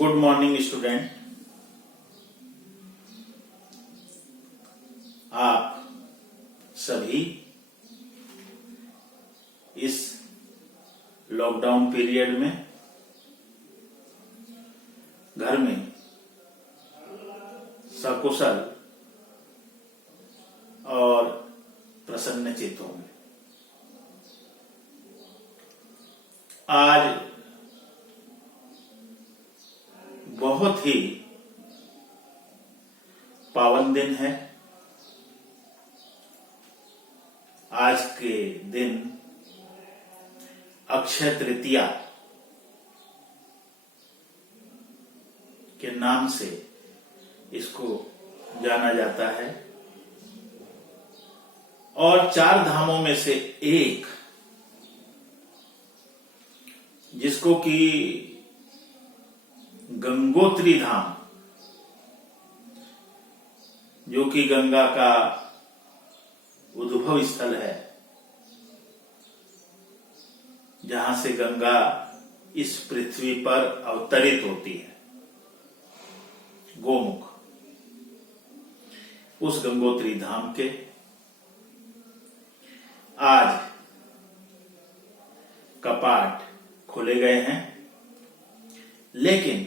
Good morning student. आप सभी इस लॉकडाउन पीरियड में घर में सकुशल और प्रसन्नचित्त होंगे। आज बहुत ही पावन दिन है। आज के दिन अक्षय तृतीया के नाम से इसको जाना जाता है और चार धामों में से एक, जिसको कि गंगोत्री धाम, जो कि गंगा का उद्भव स्थल है, जहां से गंगा इस पृथ्वी पर अवतरित होती है, गोमुख, उस गंगोत्री धाम के आज कपाट खोले गए हैं। लेकिन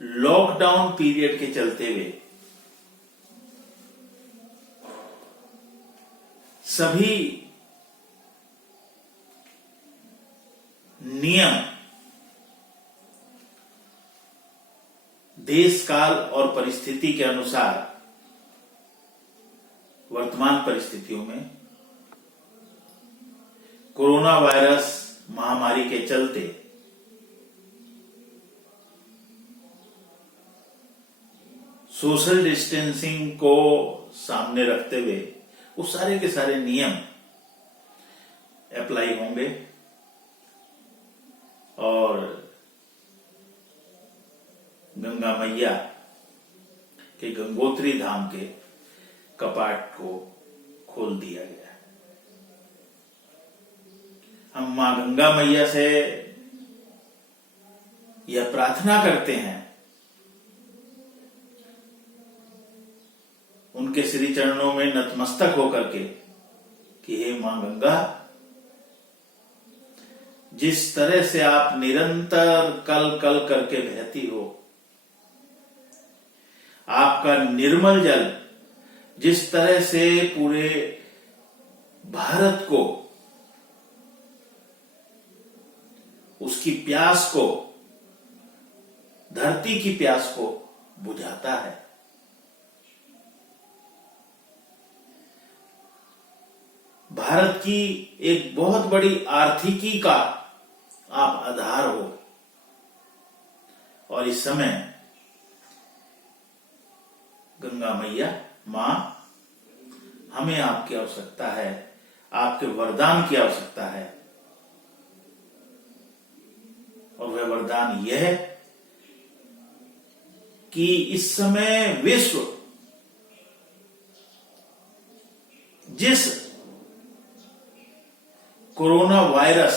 लॉकडाउन पीरियड के चलते हुए सभी नियम देश काल और परिस्थिति के अनुसार वर्तमान परिस्थितियों में कोरोना वायरस महामारी के चलते सोशल डिस्टेंसिंग को सामने रखते हुए वो सारे के सारे नियम अप्लाई होंगे और गंगा मैया के गंगोत्री धाम के कपाट को खोल दिया गया। हम मां गंगा मैया से यह प्रार्थना करते हैं, उनके श्री चरणों में नतमस्तक होकर के, कि हे मां गंगा, जिस तरह से आप निरंतर कल कल करके बहती हो, आपका निर्मल जल जिस तरह से पूरे भारत को, उसकी प्यास को, धरती की प्यास को बुझाता है, भारत की एक बहुत बड़ी आर्थिकी का आप आधार हो, और इस समय गंगा मैया मां, हमें आपकी आवश्यकता है, आपके वरदान की आवश्यकता है। और वह वरदान यह है कि इस समय विश्व जिस कोरोना वायरस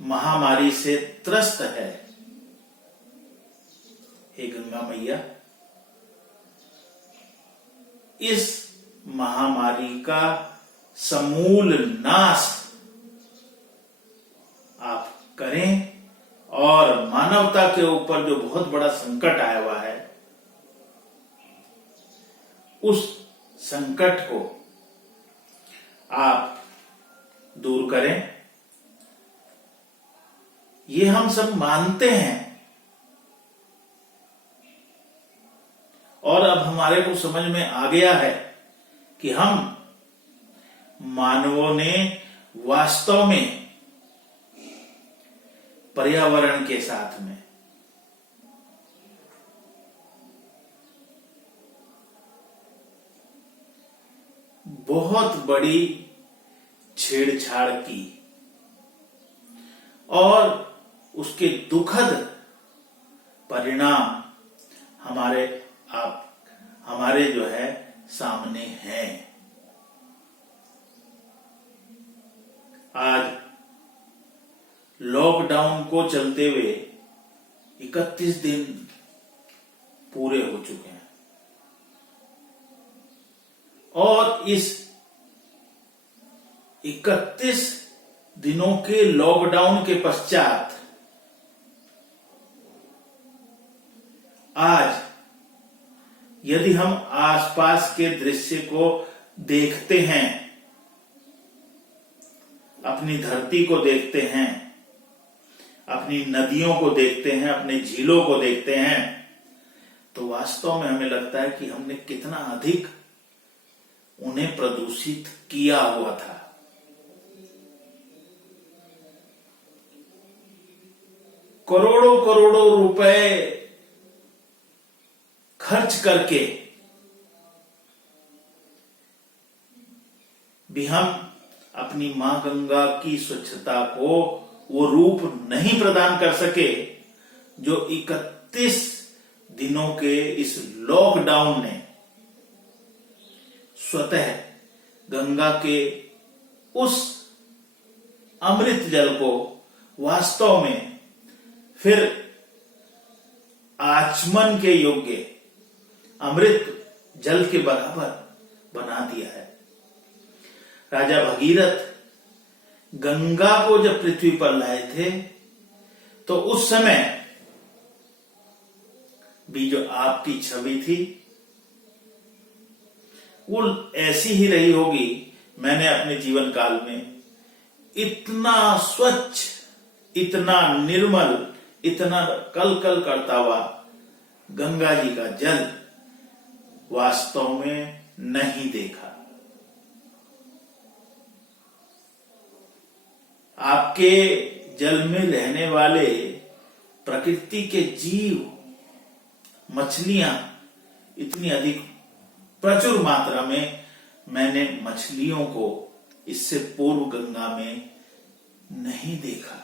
महामारी से त्रस्त है, हे गंगा मैया, इस महामारी का समूल नाश आप करें और मानवता के ऊपर जो बहुत बड़ा संकट आया हुआ है, उस संकट को आप दूर करें। ये हम सब मानते हैं और अब हमारे को समझ में आ गया है कि हम मानवों ने वास्तव में पर्यावरण के साथ में बहुत बड़ी छेड़छाड़ की और उसके दुखद परिणाम हमारे जो है सामने हैं। आज लॉकडाउन को चलते हुए 31 दिन पूरे हो चुके हैं और इस 31 दिनों के लॉकडाउन के पश्चात आज यदि हम आसपास के दृश्य को देखते हैं, अपनी धरती को देखते हैं, अपनी नदियों को देखते हैं, अपने झीलों को देखते हैं, तो वास्तव में हमें लगता है कि हमने कितना अधिक उन्हें प्रदूषित किया हुआ था। करोड़ों करोड़ों रुपए खर्च करके भी हम अपनी मां गंगा की स्वच्छता को वो रूप नहीं प्रदान कर सके जो 31 दिनों के इस लॉकडाउन ने स्वतः गंगा के उस अमृत जल को वास्तव में फिर आचमन के योग्य अमृत जल के बराबर बना दिया है। राजा भगीरथ गंगा को जब पृथ्वी पर लाए थे तो उस समय भी जो आपकी छवि थी वो ऐसी ही रही होगी। मैंने अपने जीवन काल में इतना स्वच्छ, इतना निर्मल, इतना कल कल करता हुआ गंगा जी का जल वास्तव में नहीं देखा। आपके जल में रहने वाले प्रकृति के जीव, मछलियां इतनी अधिक प्रचुर मात्रा में मैंने मछलियों को इससे पूर्व गंगा में नहीं देखा।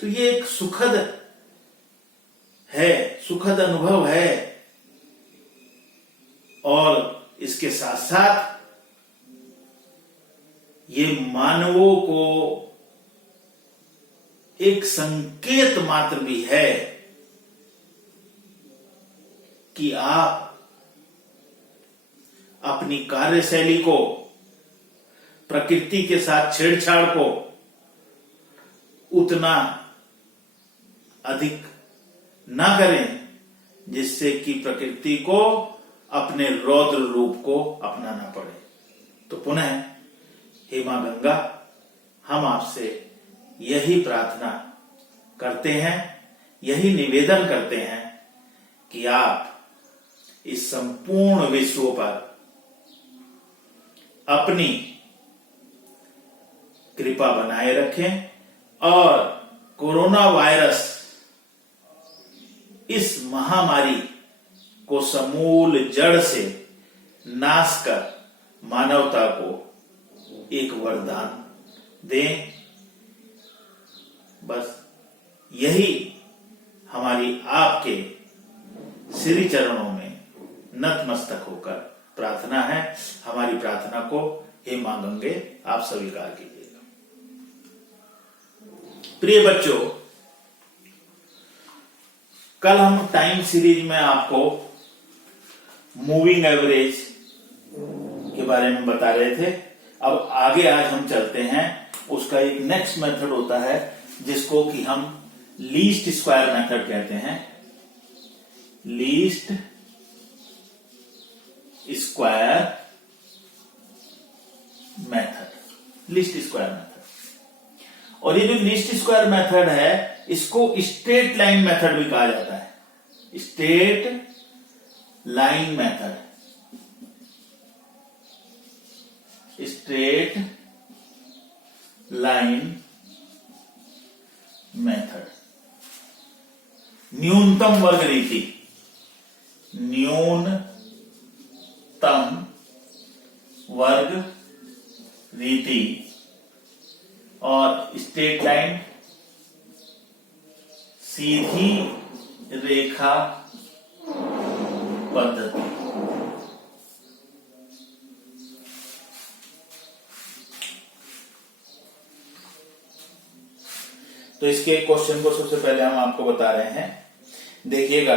तो ये एक सुखद है, सुखद अनुभव है और इसके साथ साथ ये मानवों को एक संकेत मात्र भी है कि आप अपनी कार्यशैली को, प्रकृति के साथ छेड़छाड़ को उतना अधिक ना करें जिससे कि प्रकृति को अपने रौद्र रूप को अपनाना पड़े। तो पुनः हे मां गंगा, हम आपसे यही प्रार्थना करते हैं, यही निवेदन करते हैं कि आप इस संपूर्ण विश्व पर अपनी कृपा बनाए रखें और कोरोना वायरस इस महामारी को समूल जड़ से नाश कर मानवता को एक वरदान दें। बस यही हमारी आपके श्री चरणों में नतमस्तक होकर प्रार्थना है। हमारी प्रार्थना को हे मां गंगे आप स्वीकार कीजिएगा। प्रिय बच्चों, कल हम टाइम सीरीज में आपको मूविंग एवरेज के बारे में बता रहे थे। अब आगे आज हम चलते हैं, उसका एक नेक्स्ट मेथड होता है जिसको कि हम लीस्ट स्क्वायर मेथड कहते हैं। Least square method, least square method. और ये जो लीस्ट स्क्वायर मेथड है इसको स्ट्रेट लाइन मेथड भी कहा जाता है। Straight line method, straight line method. न्यूनतम वर्ग रीति, न्यूनतम वर्ग रीति और स्ट्रेट लाइन सीधी रेखा पद्धति। तो इसके क्वेश्चन को सबसे पहले हम आपको बता रहे हैं, देखिएगा।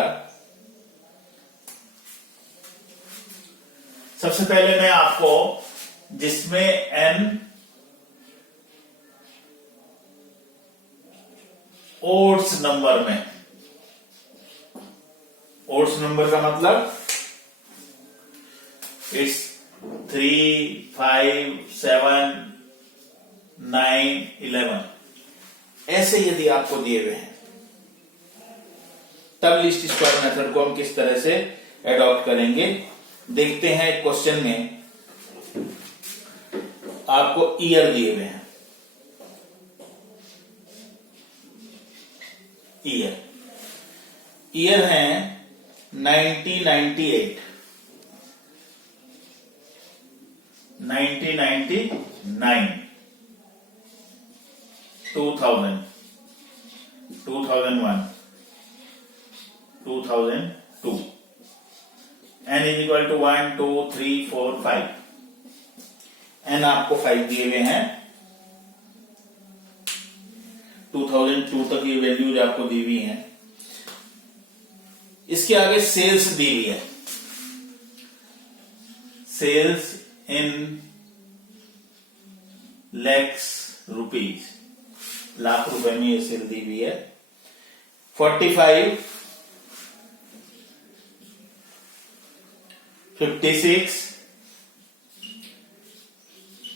सबसे पहले मैं आपको जिसमें n ओड्स नंबर में, ओड्स नंबर का मतलब इट्स 3, 5, 7, 9, 11 ऐसे यदि आपको दिए हुए हैं, तब लीस्ट स्क्वायर मेथड को हम किस तरह से एडॉप्ट करेंगे देखते हैं। क्वेश्चन में आपको ईयर दिए हुए हैं, ईयर है 1998, 1999, 2000, 2001, 2002, n is equal to 1, 2, 3, 4, 5, n आपको 5 दिए हुए हैं, 2002 तक ये वैल्यूज आपको दी हुई हैं। इसके आगे सेल्स दी हुई है, सेल्स इन लैक्स रुपीज, लाख रुपए में ये सेल दी हुई है। 45, 56,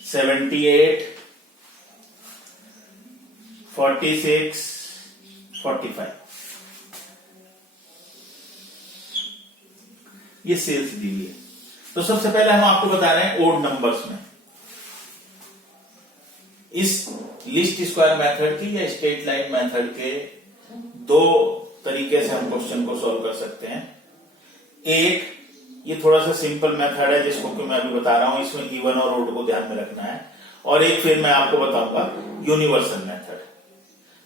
78, 46, 45 ये सेल्स दी हुई है। तो सबसे पहले हम आपको बता रहे हैं ओड नंबर्स में इस लिस्ट स्क्वायर मेथड की या स्ट्रेट लाइन मेथड के दो तरीके से हम क्वेश्चन को सॉल्व कर सकते हैं। एक, ये थोड़ा सा सिंपल मेथड है जिसको कि मैं अभी बता रहा हूं, इसमें इवन और ओड को ध्यान में रखना है। और एक फिर मैं आपको बताऊंगा यूनिवर्सल मेथड,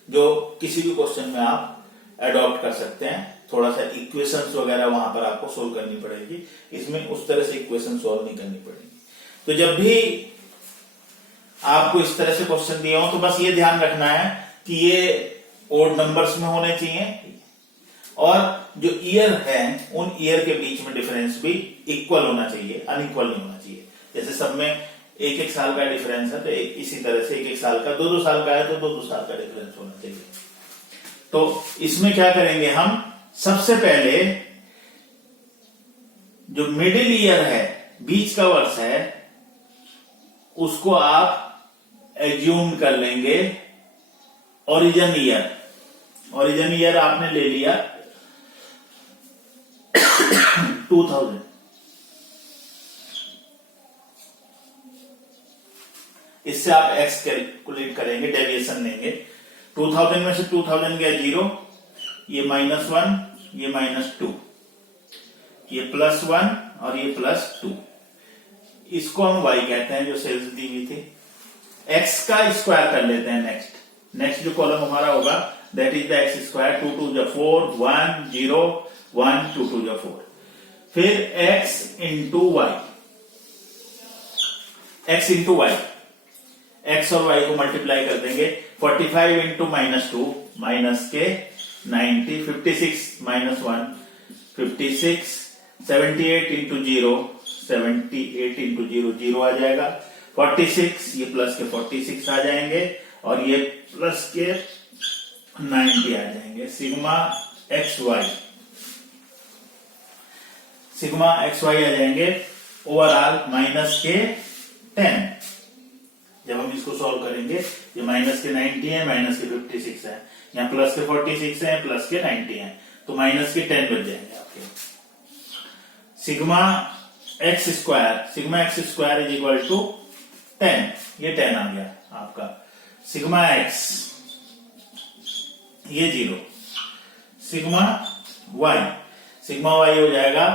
जो किसी भी क्वेश्चन में आप एडॉप्ट कर सकते हैं। थोड़ा सा इक्वेशंस वगैरह वहां पर आपको सोल्व करनी पड़ेगी, इसमें उस तरह से इक्वेशन सोल्व नहीं करनी पड़ेगी। तो जब भी आपको इस तरह से क्वेश्चन दिए हो तो बस ये ध्यान रखना है कि ये ओड नंबर्स में होने चाहिए और जो ईयर है उन ईयर के बीच में डिफरेंस भी इक्वल होना चाहिए, अनइक्वल नहीं होना चाहिए। जैसे सब में एक एक साल का डिफरेंस है तो इसी तरह से एक एक साल का, दो दो साल का है तो दो दो साल का डिफरेंस होना चाहिए। तो इसमें क्या करेंगे हम, सबसे पहले जो मिडिल ईयर है, बीच का वर्ष है, उसको आप एज्यूम कर लेंगे ओरिजिन ईयर। ओरिजिन ईयर आपने ले लिया 2000, इससे आप एक्स कैलकुलेट करेंगे, डेविएशन लेंगे। 2000 में से 2000 गया 0, ये -1, ये -2, ये +1 और ये +2। इसको हम y कहते हैं जो सेल्स दी हुई थी। x का स्क्वायर कर लेते हैं नेक्स्ट जो कॉलम हमारा होगा that is the x square. 2 2 जा 4, 1 0 1 2 2 जा 4, फिर x into y, x into y, x और y को मल्टीप्लाई कर देंगे। 45 इंटू -2 माइनस के 90, 56 -1 56, 78 इंटू 0 78 इंटू 0 0 आ जाएगा। 46, ये प्लस के 46 आ जाएंगे और ये प्लस के 90 आ जाएंगे। सिग्मा एक्स वाई आ जाएंगे ओवरऑल माइनस के 10। जब हम इसको सॉल्व करेंगे, ये माइनस के 90 है, माइनस के 56 है, यहाँ प्लस के 46 है, प्लस के 90 है, तो माइनस के 10 बच जाएंगे आपके। Sigma X square is equal to 10, ये 10 आ गया आपका। सिग्मा एक्स ये 0, सिग्मा वाई हो जाएगा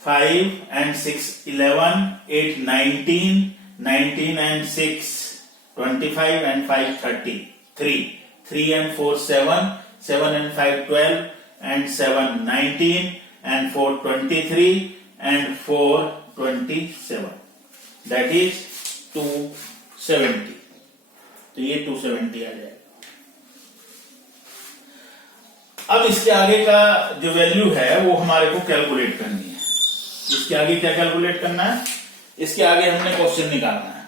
5 and 6 11, 8 19, 19 and 6 25 and 5 30, 3 and 4 7, 7 and 5 12 and 7 19 and 4 23 and 4 27, that is 270। तो ये 270 आ जाएगा। अब इसके आगे का जो वैल्यू है वो हमारे को कैलकुलेट करनी है। इसके आगे क्या कैलकुलेट करना है, इसके आगे हमने क्वेश्चन निकालना है।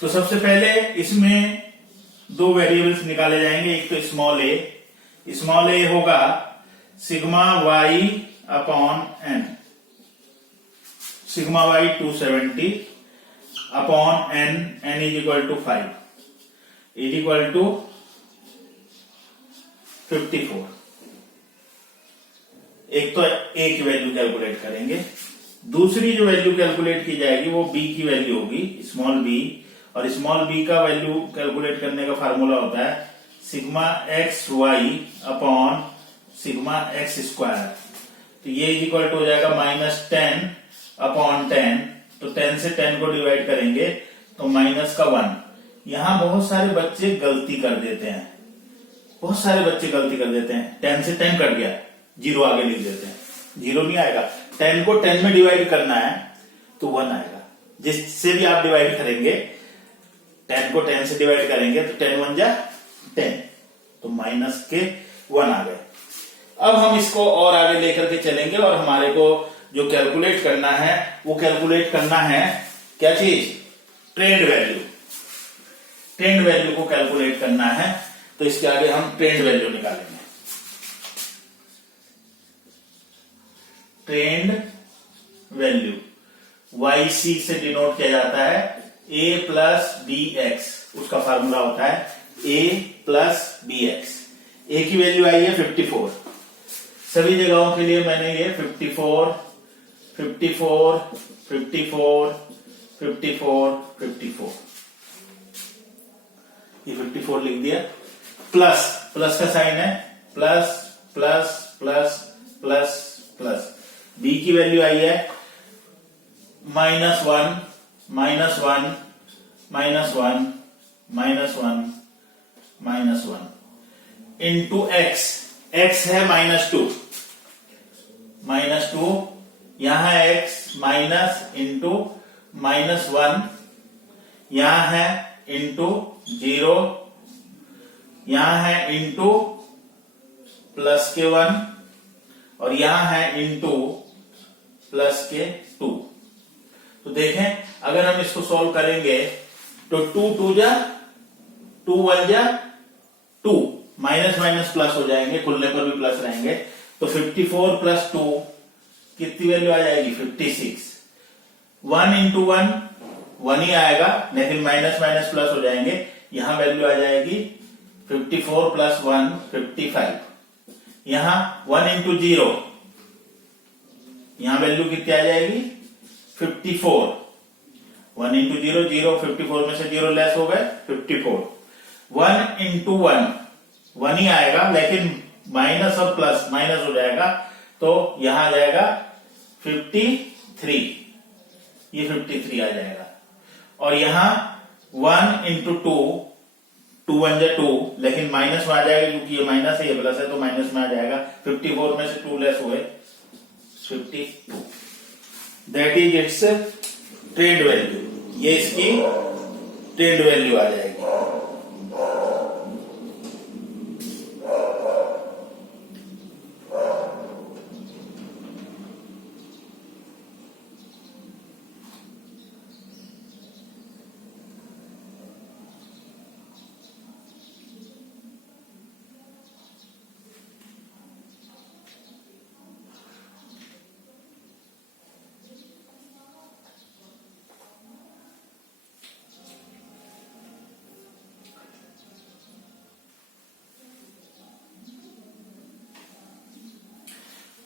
तो सबसे पहले इसमें दो वेरिएबल्स निकाले जाएंगे। एक तो स्मॉल ए होगा sigma Y upon N, sigma Y 270 upon N, N is equal to 5 is equal to 54। एक तो ए की वैल्यू कैलकुलेट करेंगे, दूसरी जो वैल्यू कैलकुलेट की जाएगी वो बी की वैल्यू होगी, स्मॉल बी। और स्मॉल बी का वैल्यू कैलकुलेट करने का फार्मूला होता है sigma X Y upon sigma X square. तो ये इज इक्वल टू हो जाएगा -10 अपॉन 10। तो 10 से 10 को डिवाइड करेंगे तो माइनस का 1। यहां बहुत सारे बच्चे गलती कर देते हैं, 10 से 10 कट गया, 0 आगे लिख देते हैं, 0 नहीं आएगा। 10 को 10 में डिवाइड करना है तो 1 आएगा। जिससे भी आप डिवाइड करेंगे, 10 को 10 से डिवाइड करेंगे तो 10 1 जा 10, तो माइनस के 1 आ गए। अब हम इसको और आगे लेकर के चलेंगे और हमारे को जो कैलकुलेट करना है वो कैलकुलेट करना है क्या चीज, ट्रेंड वैल्यू। ट्रेंड वैल्यू को कैलकुलेट करना है, तो इसके आगे हम ट्रेंड वैल्यू निकालेंगे। ट्रेंड वैल्यू YC से डिनोट किया जाता है A प्लस बी एक्स, उसका फार्मूला होता है A प्लस बी एक्स। ए की वैल्यू आई है 54, सभी जगहों के लिए मैंने ये 54, 54, 54, 54, 54 ये 54 लिख दिया। प्लस का साइन है, plus plus plus plus plus. B की वैल्यू आई है -1, -1, -1, -1 इंटू एक्स। एक्स है -2, यहां है एक्स माइनस इंटू -1, यहां है इंटू 0, यहां है इंटू प्लस के 1 और यहां है इंटू प्लस के 2। तो देखें अगर हम इसको सॉल्व करेंगे तो 2 2 जा 2 1 जा 2, माइनस माइनस प्लस हो जाएंगे, खुलने पर भी प्लस रहेंगे। तो 54 प्लस 2 कितनी वैल्यू आ जाएगी 56। 1 इंटू 1 1 ही आएगा, लेकिन माइनस माइनस प्लस हो जाएंगे, यहां वैल्यू आ जाएगी 54 प्लस 1 55। यहां 1 इंटू 0, यहां वैल्यू कितनी आ जाएगी 54। 1 इंटू 0 0, 54 में से 0 लेस हो गए 54। 1 इंटू 1 1 ही आएगा, लेकिन माइनस और प्लस माइनस हो जाएगा, तो यहां आ जाएगा 53, ये 53 आ जाएगा। और यहां 1 इंटू 2, 2 1 जा 2, लेकिन माइनस में आ जाएगा क्योंकि ये माइनस है ये प्लस है, तो माइनस में आ जाएगा। 54 में से 2 लेस हुए 52। That is it's trend value, ये इसकी ट्रेंड वैल्यू आ जाएगी।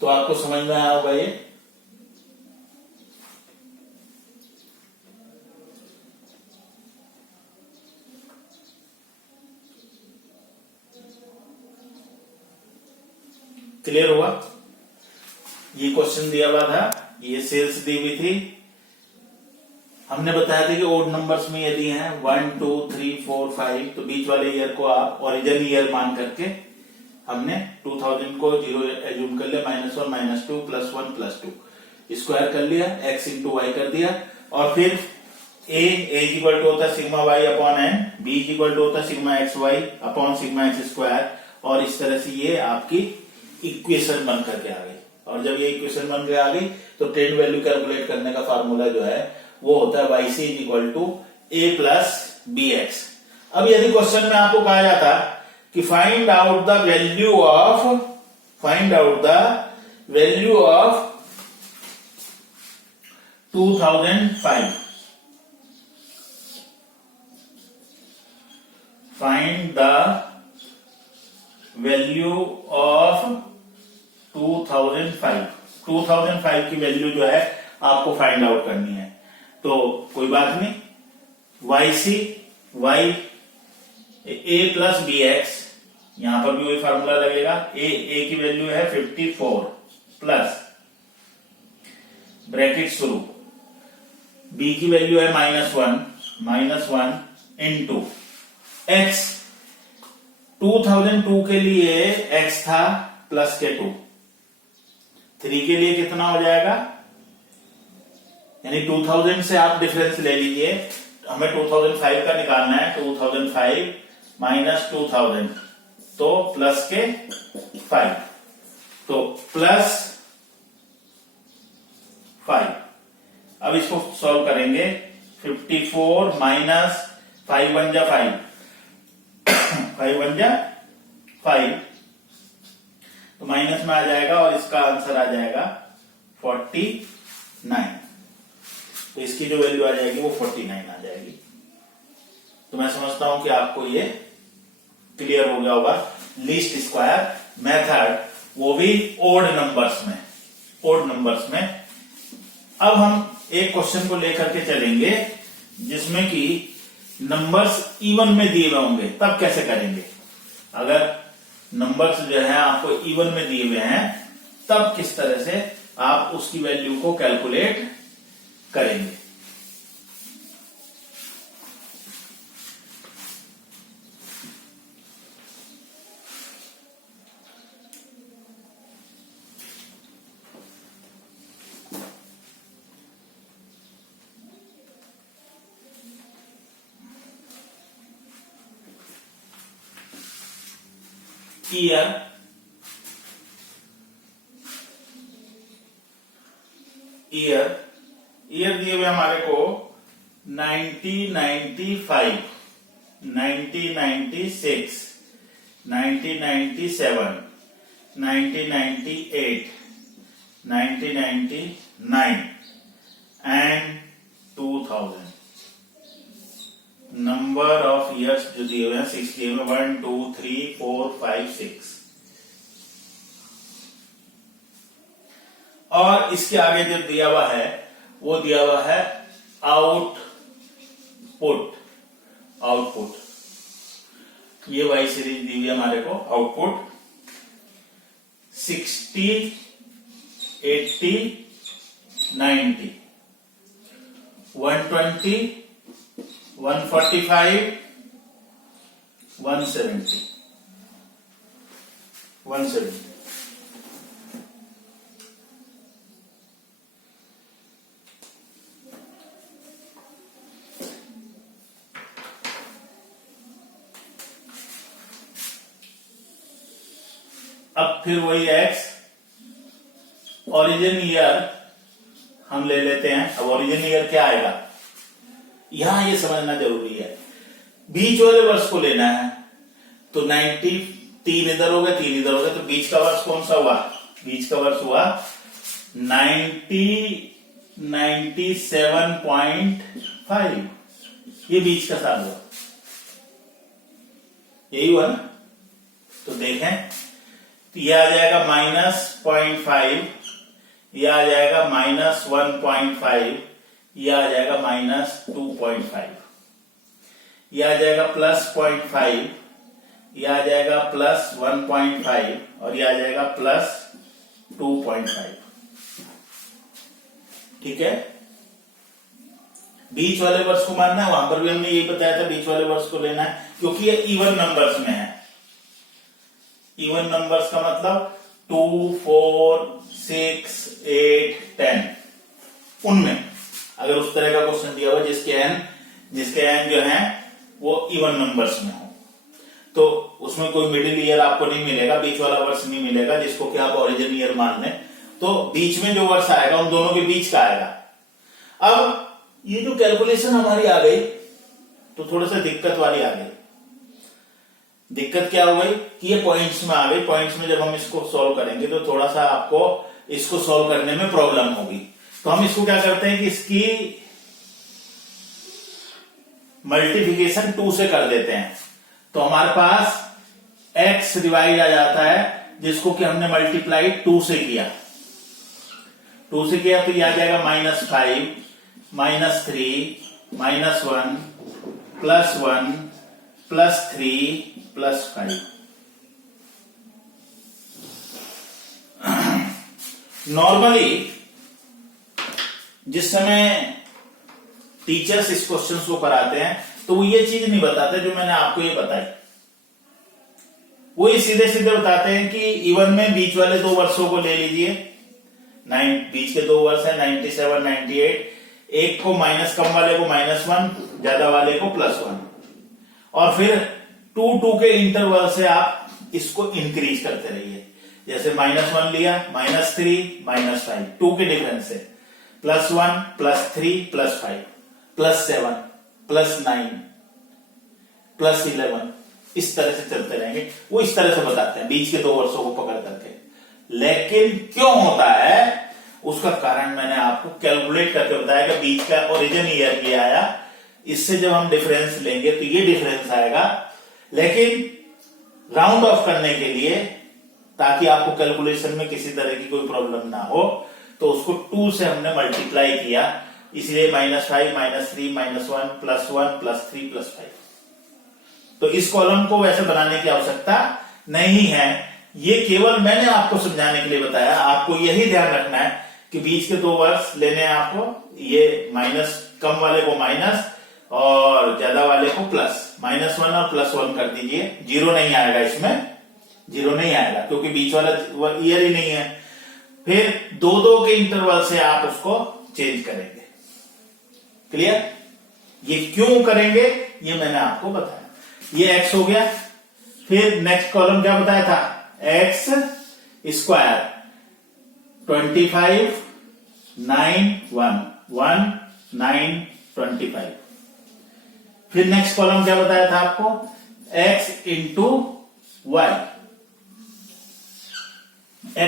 तो आपको समझ में आया होगा ये। क्लियर हुआ? ये क्वेश्चन दिया हुआ था, ये सेल्स दी हुई थी। हमने बताया था कि ओड नंबर्स में यदि हैं 1 2 3 4 5, तो बीच वाले ईयर को आप ओरिजिन ईयर मान करके हमने 2000 को 0 एज्यूम कर लिया, -1 -2 +1 +2 स्क्वायर कर लिया, x इंटू वाई कर दिया। और फिर a इक्वल टू होता है sigma Y upon N, b equal to होता है sigma X Y upon sigma X square, और इस तरह से ये आपकी इक्वेशन बन करके आ गई। और जब ये इक्वेशन बन के आ गई तो ट्रेंड वैल्यू कैलकुलेट करने का फार्मूला जो है वो होता है yc equal to a plus bx। अब यदि क्वेश्चन में आपको कहा जाता कि find out the value of 2005, find the value of 2005 की वैल्यू जो है आपको फाइंड आउट करनी है। तो कोई बात नहीं, a प्लस बी एक्स, यहां पर भी वही फार्मूला लगेगा। a की वैल्यू है 54 प्लस ब्रैकेट शुरू, b की वैल्यू है -1 इंटू x। 2002 के लिए x था प्लस के 2, 3 के लिए कितना हो जाएगा, यानी 2000 से आप डिफरेंस ले लीजिए, हमें 2005 का निकालना है। 2005 माइनस 2000 तो प्लस के 5, तो प्लस 5। अब इसको सॉल्व करेंगे। 54 माइनस 5 बन जा 5, 5 बन जा 5, तो माइनस में आ जाएगा और इसका आंसर आ जाएगा 49। तो इसकी जो वैल्यू आ जाएगी वो 49 आ जाएगी। तो मैं समझता हूं कि आपको ये क्लियर हो गया होगा। लीस्ट स्क्वायर मेथड, वो भी ओड नंबर्स में। अब हम एक क्वेश्चन को लेकर के चलेंगे जिसमें कि नंबर्स इवन में दिए हुए होंगे, तब कैसे करेंगे। अगर नंबर्स जो है आपको इवन में दिए हुए हैं तब किस तरह से आप उसकी वैल्यू को कैलकुलेट करेंगे। ईयर दिए हुए हमारे को 1995, 1996, 1997, 1998, 1999 एंड 2000। नंबर ऑफ ईयर्स जो दिए हुए हैं 6 दिए हुए, 1 2 3 4 5 6। और इसके आगे जो दिया हुआ है वो दिया हुआ है आउटपुट। ये वाई सीरीज दी हुई है हमारे को। आउटपुट 60, 80, 90, 120, 145, 170, 170। अब फिर वही x, ओरिजिन ईयर हम ले लेते हैं। अब ओरिजिन ईयर क्या आएगा, यहां ये समझना जरूरी है। बीच वाले वर्ष को लेना है तो 90, 3 इधर हो गए 3 इधर हो गए, तो बीच का वर्ष कौन सा हुआ, बीच का वर्ष हुआ 97.5, ये बीच का साल हुआ, यही हुआ ना। तो देखें, तो यह आ जाएगा -0.5, यह आ जाएगा -1.5, यह आ जाएगा -2.5, यह आ जाएगा +0.5, यह आ जाएगा +1.5 और यह आ जाएगा +2.5। ठीक है, बीच वाले वर्ष को मानना है। वहां पर भी हमने यही बताया था, बीच वाले वर्ष को लेना है, क्योंकि ये इवन नंबर्स में है। इवन नंबर्स का मतलब 2, 4, 6, 8, 10, उनमें अगर उस तरह का क्वेश्चन दिया हुआ जिसके एन जो है वो इवन नंबर्स में हो, तो उसमें कोई मिडिल ईयर आपको नहीं मिलेगा, बीच वाला वर्ष नहीं मिलेगा जिसको कि आप ओरिजिन ईयर मान लें। तो बीच में जो वर्ष आएगा उन दोनों के बीच का आएगा। अब ये जो कैलकुलेशन हमारी आ गई तो थोड़ा सा दिक्कत वाली आ गई। दिक्कत क्या हो गई कि ये पॉइंट्स में आ गई। पॉइंट्स में जब हम इसको सॉल्व करेंगे तो थोड़ा सा आपको इसको सॉल्व करने में प्रॉब्लम होगी। तो हम इसको क्या करते हैं कि इसकी मल्टीप्लिकेशन 2 से कर देते हैं। तो हमारे पास x डिवाइड आ जाता है जिसको कि हमने मल्टीप्लाई 2 से किया। 2 से किया तो ये आ जाएगा -5 -3 -1 +1 +3 +5। नॉर्मली जिस समय टीचर्स इस क्वेश्चन को कराते हैं तो वो ये चीज नहीं बताते जो मैंने आपको ये बताई। वो ये सीधे सीधे बताते हैं कि इवन में बीच वाले 2 वर्षों को ले लीजिए। बीच के 2 वर्ष है 97 98। एक को माइनस, कम वाले को -1, ज्यादा वाले को +1, और फिर 2 के इंटरवल से आप इसको इंक्रीज करते रहिए। जैसे -1 लिया, -3 -5, 2 के डिफरेंस से, +1 +3 +5 +7 +9 +11, इस तरह से चलते रहेंगे। वो इस तरह से बताते हैं बीच के 2 वर्षों को पकड़ करके। लेकिन क्यों होता है उसका कारण मैंने आपको कैलकुलेट करके बताया कि बीच का ओरिजिन ईयर ये आया, इससे जब हम डिफरेंस लेंगे तो ये डिफरेंस आएगा। लेकिन राउंड ऑफ करने के लिए, ताकि आपको कैलकुलेशन में किसी तरह की कोई प्रॉब्लम ना हो, तो उसको 2 से हमने मल्टीप्लाई किया, इसलिए -5 -3 -1 +1 +3 +5। तो इस कॉलम को वैसे बनाने की आवश्यकता नहीं है। ये केवल मैंने आपको समझाने के लिए बताया। आपको यही ध्यान रखना है कि बीच के 2 वर्ष लेने हैं आपको। ये माइनस, कम वाले को माइनस और ज्यादा वाले को प्लस। -1 और +1 कर दीजिए। 0 नहीं आएगा इसमें, 0 नहीं आएगा क्योंकि बीच वाला ईयर ही नहीं है। फिर 2 के इंटरवल से आप उसको चेंज करेंगे। क्लियर? ये क्यों करेंगे ये मैंने आपको बताया। ये x हो गया। फिर नेक्स्ट कॉलम क्या बताया था? x square 25 9 1 1 9 25। फिर नेक्स्ट कॉलम क्या बताया था आपको? x into Y.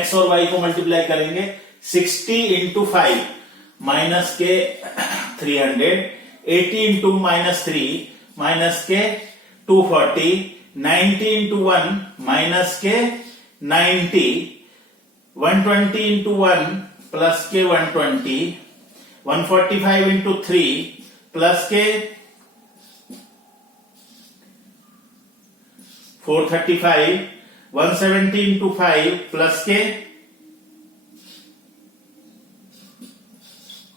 x और y को मल्टीप्लाई करेंगे। 60 इंटू 5 माइनस के 300, 80 इंटू -3 माइनस के 240, 90 इंटू 1 माइनस के 90, 120 इंटू 1 प्लस के 120, 145 इंटू 3 प्लस के 435, 170 इंटू 5 प्लस के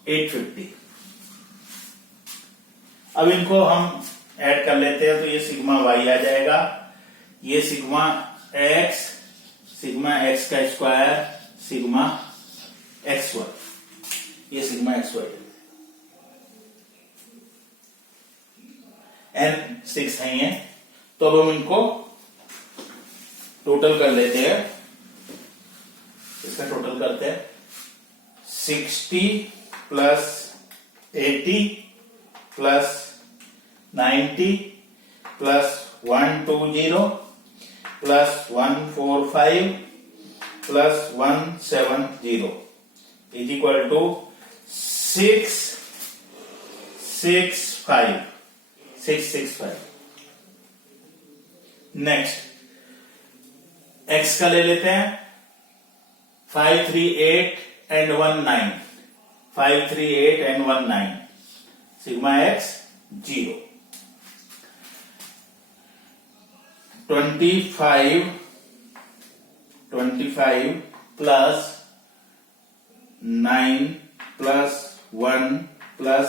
850। अब इनको हम ऐड कर लेते हैं तो ये सिग्मा वाई आ जाएगा। ये सिग्मा एक्स का स्क्वायर, सिग्मा एक्स वाई, ये सिग्मा एक्स वाई एन 6 है। तो अब हम इनको टोटल कर लेते हैं। इसका टोटल करते हैं। 60 plus 80 plus 90 plus 120 plus 145 plus 170 is equal to 665। Next x का ले लेते हैं। 538 and 19, 538 and 19, sigma x 0। 25 plus 9 plus 1 plus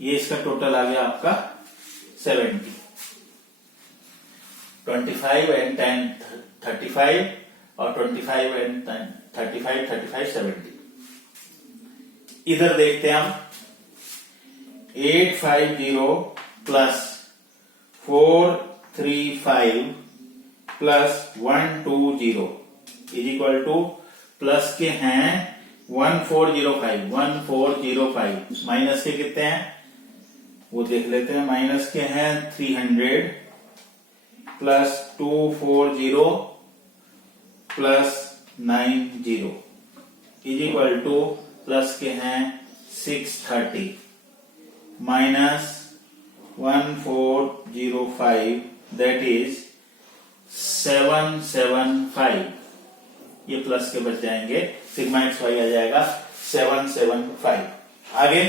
ये इसका टोटल आ गया आपका 70। 25 एंड 10 35 और 25 एंड 10 35 35 70। इधर देखते हैं हम 850 plus 435 plus 120 is equal two plus के हैं 1405 माइनस के कितने हैं वो देख लेते हैं। माइनस के हैं 300 plus 240 plus 90 is equal two plus के हैं 630 माइनस 1405 दैट इज 775। ये प्लस के बच जाएंगे, सिग्मा एक्स वाई आ जाएगा 775। आगे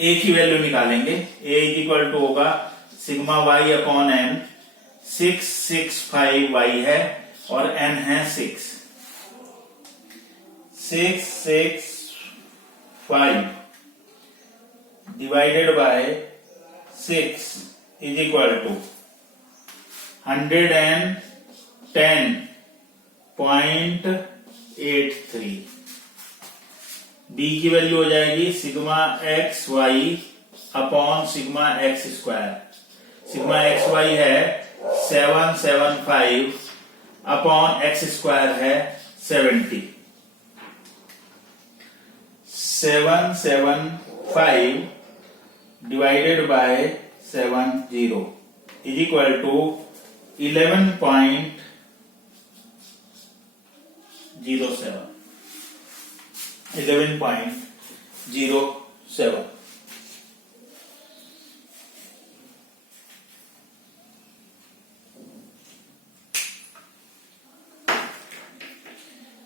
ए की वैल्यू निकालेंगे। ए इज इक्वल टू होगा sigma Y upon N. 665 Y है और एन है 6। 665 divided by 6 is equal to 110.83। B की वैल्यू हो जाएगी sigma X Y upon sigma X square. Sigma X Y है 775 अपॉन एक्स स्क्वायर है 70। 775 divided by 70 is equal to 11.07।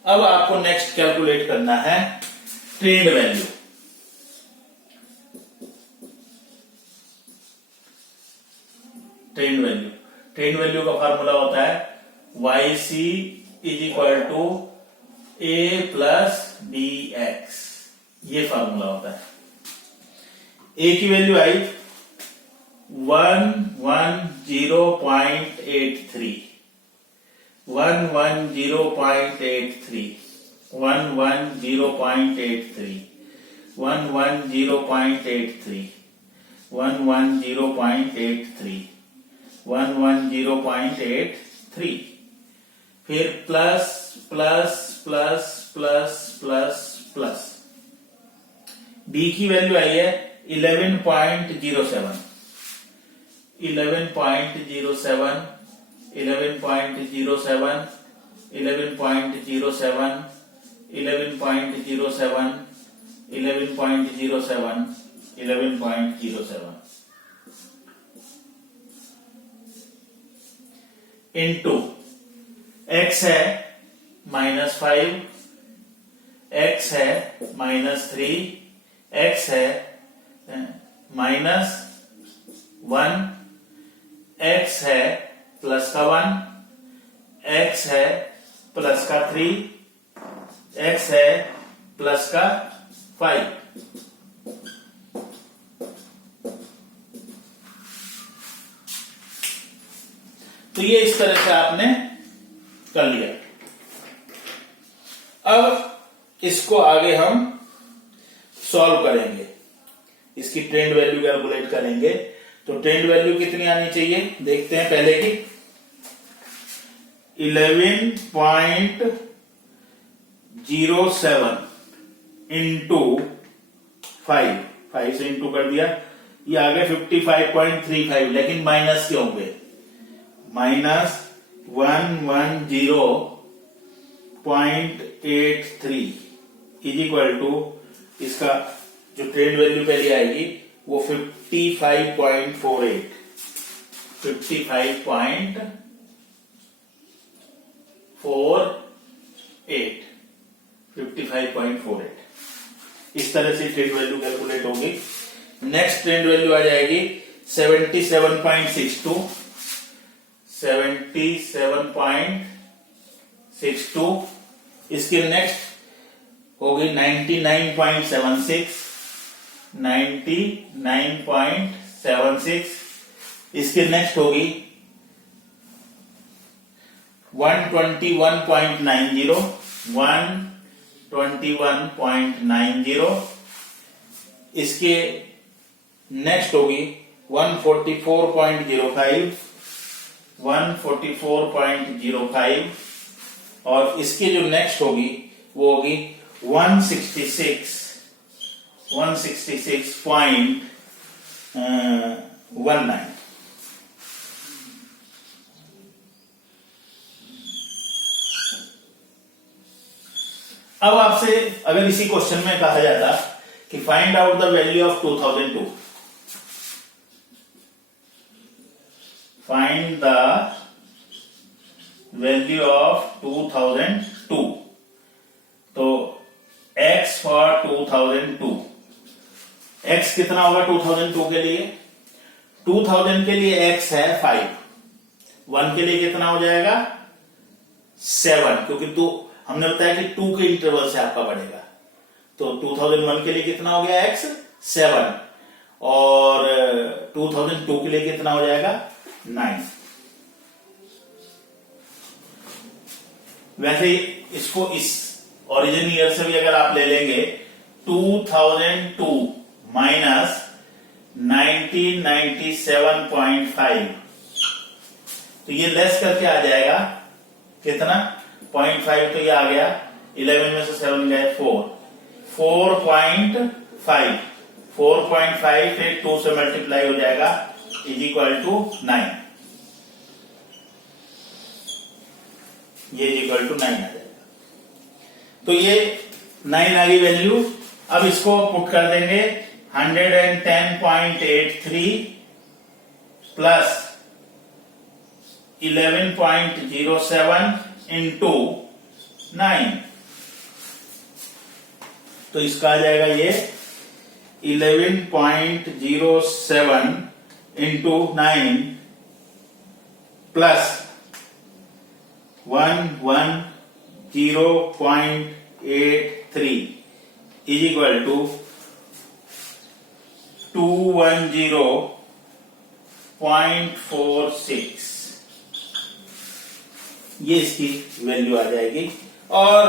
अब आपको नेक्स्ट कैलकुलेट करना है ट्रेंड वैल्यू। ट्रेंड वैल्यू का फॉर्मूला होता है YC is equal to A plus BX। ये फॉर्मूला होता है। A की वैल्यू आई 110.83 110.83 110.83 110.83 110.83 110.83 फिर plus plus plus plus plus plus. B की वैल्यू आई है 11.07 11.07 11.07 11.07 11.07 11.07 11.07 इंटू एक्स है -5, एक्स है -3, एक्स है -1, एक्स है प्लस का 1, एक्स है प्लस का 3, एक्स है प्लस का 5। तो ये इस तरह से आपने कर लिया। अब इसको आगे हम सॉल्व करेंगे, इसकी ट्रेंड वैल्यू कैलकुलेट करेंगे। तो ट्रेंड वैल्यू कितनी आनी चाहिए देखते हैं पहले की। 11.07 इंटू 5 से इंटू कर दिया, ये आ गया 55.35, लेकिन माइनस के होंगे। -110.83 इज इक्वल टू इसका जो ट्रेंड वैल्यू पहले आएगी वो 55.48 55.48 इस तरह से ट्रेंड वैल्यू कैलकुलेट होगी। नेक्स्ट ट्रेंड वैल्यू आ जाएगी 77.62 77.62। इसके नेक्स्ट होगी 99.76 99.76। इसके नेक्स्ट होगी 121.90 121.90। इसके नेक्स्ट होगी 144.05, 144.05 और इसकी जो नेक्स्ट होगी वो होगी 166.19। अब आपसे अगर इसी क्वेश्चन में कहा जाता कि find out the value of 2002, find the value of 2002, तो x फॉर 2002, x कितना होगा 2002 के लिए? 2000 के लिए x है 5, 1 के लिए कितना हो जाएगा 7, क्योंकि तो हमने बताया कि 2 के इंटरवल से आपका बढ़ेगा, तो 2001 के लिए कितना हो गया x 7 और 2002 के लिए कितना हो जाएगा 9। वैसे इसको इस ओरिजिन ईयर से भी अगर आप ले लेंगे 2002 माइनस 1997.5, तो ये लेस करके आ जाएगा कितना 0.5, तो ये आ गया 11 में से 7 गए 4.5 फिर 2 से मल्टीप्लाई हो जाएगा इज इक्वल टू 9, ये इज इक्वल टू 9 आ जाएगा। तो ये 9 आ गई वैल्यू। अब इसको पुट कर देंगे 110.83 प्लस 11.07 इंटू 9, तो इसका आ जाएगा ये 11.07 into 9 plus 110.83 is equal to 210.46, ये इसकी वैल्यू आ जाएगी। और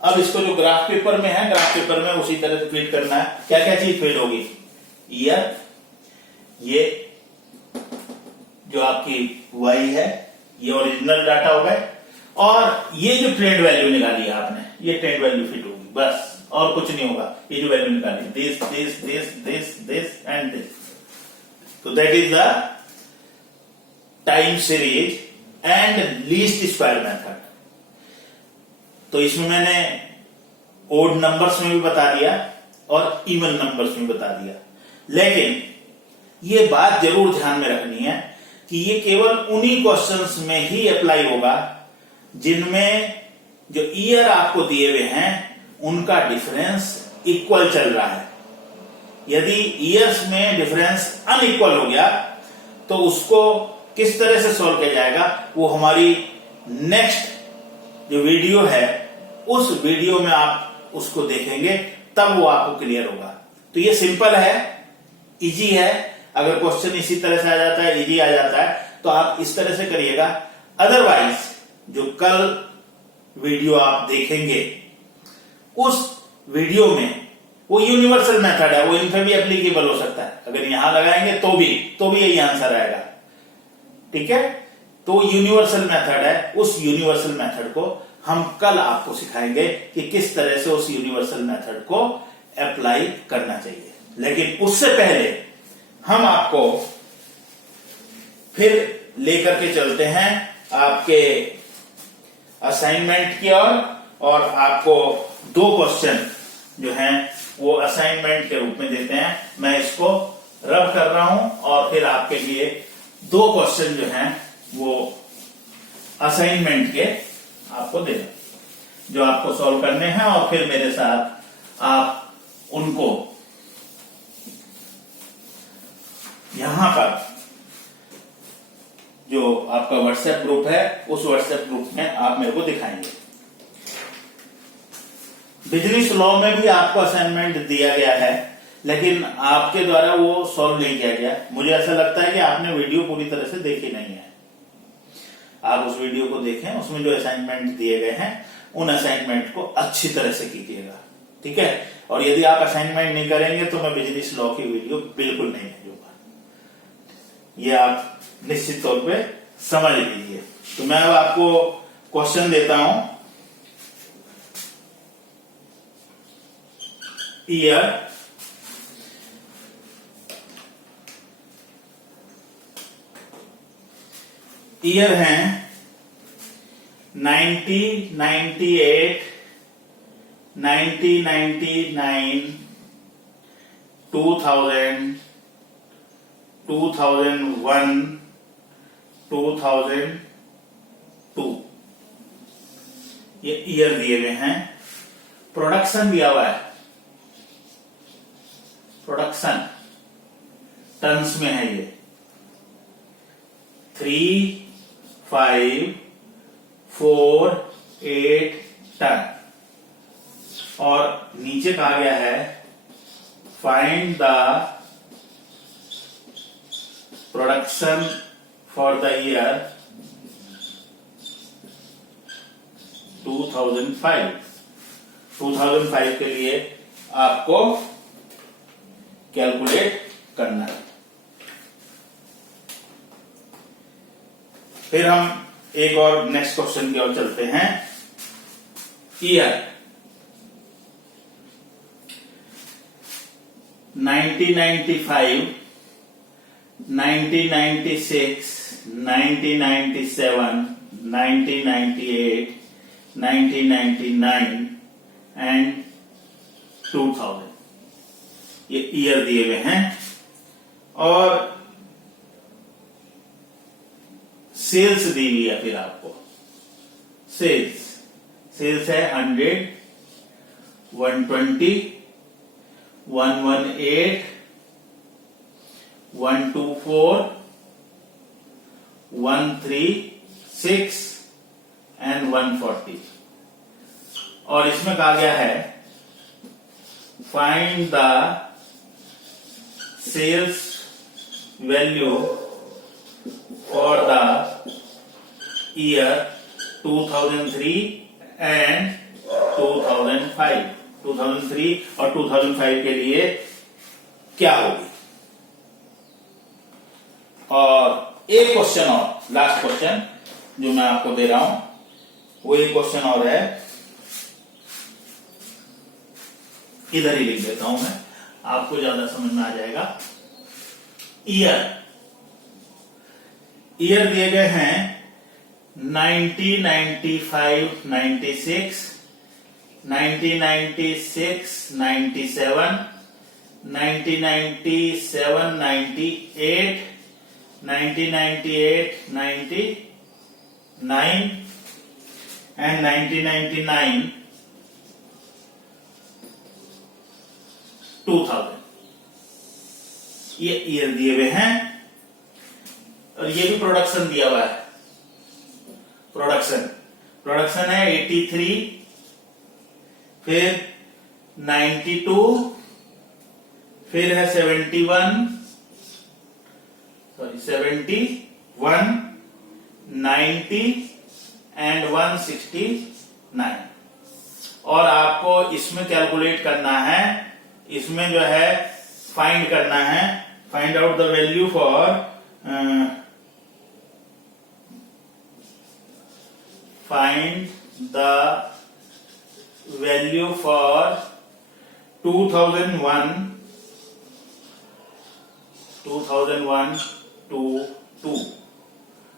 अब इसको जो ग्राफ पेपर में है, ग्राफ पेपर में उसी तरह से फीड करना है। क्या क्या चीज फीड होगी? ईयर, ये जो आपकी वाई है, ये ओरिजिनल डाटा हो गए, और ये जो ट्रेंड वैल्यू निकाली है आपने, ये ट्रेंड वैल्यू फिट होगी, बस और कुछ नहीं होगा। ये जो वैल्यू निकाली this this this this this and this, तो that is the time series and least square method. तो इसमें मैंने ओड नंबर्स में भी बता दिया और इवन नंबर्स में बता दिया, लेकिन ये बात जरूर ध्यान में रखनी है कि ये केवल उन्हीं क्वेश्चंस में ही अप्लाई होगा जिनमें जो ईयर आपको दिए हुए हैं उनका डिफरेंस इक्वल चल रहा है। यदि ईयर्स में डिफरेंस अनइक्वल हो गया तो उसको किस तरह से सॉल्व किया जाएगा, वो हमारी नेक्स्ट जो वीडियो है उस वीडियो में आप उसको देखेंगे, तब वो आपको क्लियर होगा। तो ये सिंपल है, इजी है। अगर क्वेश्चन इसी तरह से आ जाता है, इजी आ जाता है, तो आप इस तरह से करिएगा। अदरवाइज जो कल वीडियो आप देखेंगे उस वीडियो में वो यूनिवर्सल मेथड है, वो इन पे भी एप्लीकेबल हो सकता है। अगर यहां लगाएंगे तो भी यही आंसर आएगा, ठीक है। तो यूनिवर्सल मेथड है, उस यूनिवर्सल मेथड को हम कल आपको सिखाएंगे कि किस तरह से उस यूनिवर्सल मेथड को अप्लाई करना चाहिए। लेकिन उससे पहले हम आपको फिर लेकर के चलते हैं आपके असाइनमेंट की ओर, और आपको 2 क्वेश्चन जो हैं वो असाइनमेंट के रूप में देते हैं। मैं इसको रब कर रहा हूं और फिर आपके लिए 2 क्वेश्चन जो हैं वो असाइनमेंट के आपको दे दें, जो आपको सॉल्व करने हैं, और फिर मेरे साथ आप उनको यहां पर जो आपका व्हाट्सएप ग्रुप है उस व्हाट्सएप ग्रुप में आप मेरे को दिखाएंगे। बिजनेस लॉ में भी आपको असाइनमेंट दिया गया है, लेकिन आपके द्वारा वो सॉल्व नहीं किया गया। मुझे ऐसा लगता है कि आपने वीडियो पूरी तरह से देखी नहीं है। आप उस वीडियो को देखें, उसमें जो असाइनमेंट दिए गए हैं उन असाइनमेंट को अच्छी तरह से कीजिएगा, ठीक है। और यदि आप असाइनमेंट नहीं करेंगे तो मैं बिजनेस लॉ की वीडियो बिल्कुल नहीं भेजूंगा, ये आप निश्चित तौर पे समझ लीजिए। तो मैं अब आपको क्वेश्चन देता हूं। ईयर हैं 1998, 1999, 2000, 2001, 2002, ये ईयर दिए हुए हैं। प्रोडक्शन दिया हुआ है, प्रोडक्शन टन्स में है ये 3,5,4,8 टन। और नीचे कहा गया है find the production for the year 2005। 2005 के लिए आपको कैलकुलेट करना है। फिर हम एक और नेक्स्ट क्वेश्चन की ओर चलते हैं। ईयर 1995, 1996, 1997, 1998, 1999 एंड 2000, ये ईयर दिए हुए हैं। और सेल्स दी हुई है। फिर आपको सेल्स है 100, 120, 118, 124, 136 एंड 140। और इसमें कहा गया है find the sales value for the year 2003 and 2005। 2003 और 2005 के लिए क्या होगी। और एक क्वेश्चन और, लास्ट क्वेश्चन जो मैं आपको दे रहा हूं, वो एक क्वेश्चन और है, इधर ही लिख देता हूं मैं, आपको ज्यादा समझ में आ जाएगा। ईयर दिए गए हैं 1995, 96, 1996, 97, 1997, 98, 1998, 99 एंड 1999, 2000। ये ईयर दिए हुए हैं। और ये भी प्रोडक्शन दिया हुआ है। प्रोडक्शन है 83, फिर 92, फिर है 71, 90 एंड 169। और आपको इसमें कैलकुलेट करना है, इसमें जो है फाइंड करना है, find out the value for find the value for 2001 to 2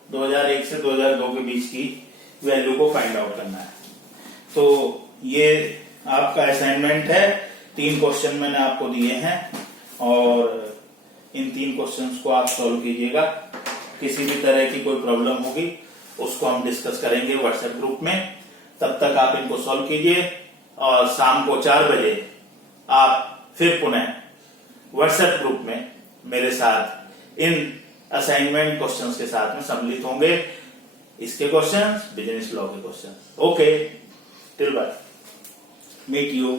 2001 से 2002 के बीच की वैल्यू को फाइंड आउट करना है। तो ये आपका असाइनमेंट है। 3 क्वेश्चन मैंने आपको दिए हैं और इन 3 क्वेश्चंस को आप सॉल्व कीजिएगा। किसी भी तरह की कोई प्रॉब्लम होगी उसको हम डिस्कस करेंगे व्हाट्सएप ग्रुप में। तब तक आप इनको सॉल्व कीजिए और शाम को 4 बजे आप फिर पुनः व्हाट्सएप ग्रुप में मेरे साथ इन असाइनमेंट क्वेश्चंस के साथ में सम्मिलित होंगे। इसके क्वेश्चंस, बिजनेस लॉ के question. Okay, till bye, meet you.